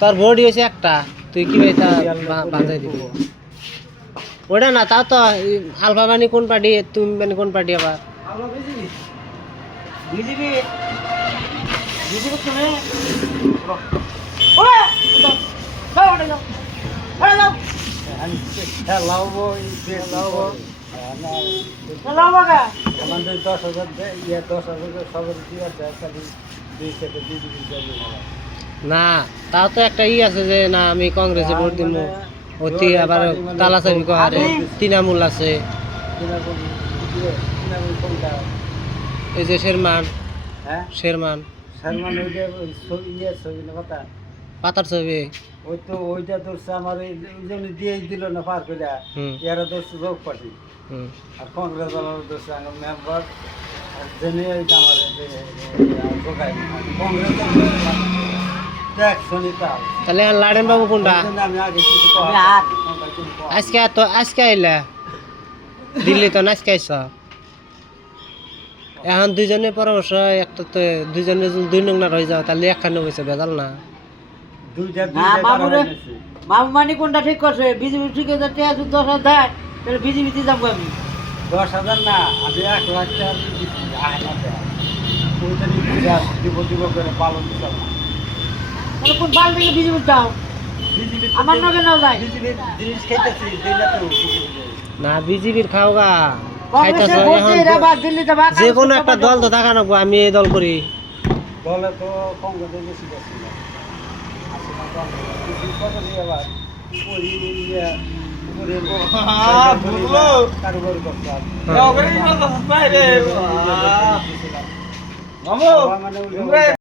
তোর ভোট হয়েছে একটা, তুই কি ভাই তা বাঁধাই দিবি? ওটা না, তাও তো আলফা বানি কোন পার্টি, তুমি মানে কোন পার্টি আবার? বিজেপি বিজেপি তুমি না, তাও তো একটা আছে যে না আমি কংগ্রেসে ভোট দিব, অতি আবার তালাচাবি কহারে তৃণমূল আছে, এই যে শেরমান শেরমান পাতার ছবি ওই তো ওইটা ধরছে আমার এই জন্য দিয়ে দিল না পার করে এরা ধরছে লোক পার্টি আর কংগ্রেস ধরছে আমার মেম্বার জেনে এইটা আমার কংগ্রেস তাহলে লাড়েন বাবু কোনটা? আমি আগে কিছু আজকে আইলা দিল্লি তো আজকে আইস, এখন দুইজনের পরামর্শ, একটা তো দুইজনের যদি 2 নং না রয়ে যাও তাহলে একখানে হয়েছে বেজাল না? বাবু মানে কোনটা ঠিক করছে? বিজেপি ঠিক আছে, 10,000 দেয় তাহলে বিজেপিতে যাবো আমি। 10,000 না, আমি 1 লাখ দিব করে পালন দিতাম না। তাহলে কোন বাল থেকে বিজেপি যাও? আমার নগে নাও যায় বিজেপির জিনিস খাইতেছি দিলা তো না, বিজেপির খাওগা খাইতেছে যে কোনো একটা দল তো থাকা নাকবো, আমি এই দল করি। দলে তো কংগ্রেসে বেশি বেশি কারোবার করতে